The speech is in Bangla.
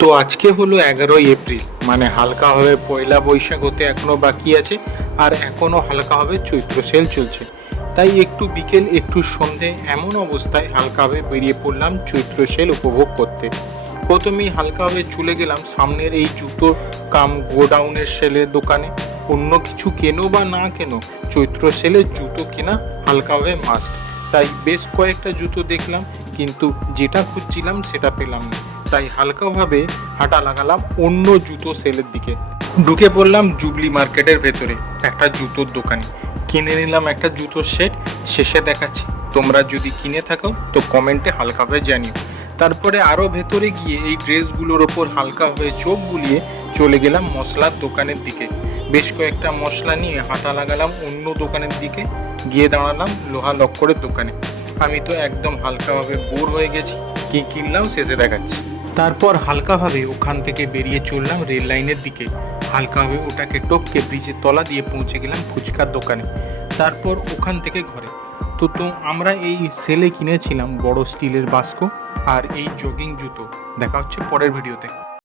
তো আজকে হলো 11ই এপ্রিল, মানে হালকা হবে পয়লা বৈশাখ হতে এখনো বাকি আছে, আর এখনো হালকা হবে চৈত্র সেল চলছে। তাই একটু বিকেল একটু সন্ধে এমন অবস্থায় হালকাভাবে বেরিয়ে পড়লাম চৈত্র সেল উপভোগ করতে। প্রথমেই হালকাভাবে চলে গেলাম সামনের এই জুতো কাম গোডাউনের সেলের দোকানে। অন্য কিছু কেনো বা না কেনো, চৈত্র সেলের জুতো কেনা হালকাভাবে মাস্ট। তাই বেশ কয়েকটা জুতো দেখলাম, কিন্তু যেটা খুঁজছিলাম সেটা পেলাম না। তাই হালকাভাবে হাঁটা লাগালাম অন্য জুতো সেলের দিকে। ঢুকে পড়লাম জুবলি মার্কেটের ভেতরে একটা জুতোর দোকানে। কিনে নিলাম একটা জুতোর সেট, শেষে দেখাচ্ছি। তোমরা যদি কিনে থাকো তো কমেন্টে হালকাভাবে জানিও। তারপরে আরও ভেতরে গিয়ে এই ড্রেসগুলোর ওপর হালকাভাবে চোখ বুলিয়ে চলে গেলাম মশলার দোকানের দিকে। বেশ কয়েকটা মশলা নিয়ে হাঁটা লাগালাম অন্য দোকানের দিকে। গিয়ে দাঁড়ালাম লোহা লক্করের দোকানে। আমি তো একদম হালকাভাবে বোর হয়ে গেছি, কি কিনলাম শেষে দেখাচ্ছি। তারপর হালকাভাবে ওখান থেকে বেরিয়ে চললাম রেল লাইনের দিকে। হালকাভাবে ওটাকে টপকে ব্রিজের তলা দিয়ে পৌঁছে গেলাম ফুচকার দোকানে। তারপর ওখান থেকে ঘরে। তো আমরা এই সেলে কিনেছিলাম বড় স্টিলের বাস্ক আর এই জগিং জুতো। দেখা হচ্ছে পরের ভিডিওতে।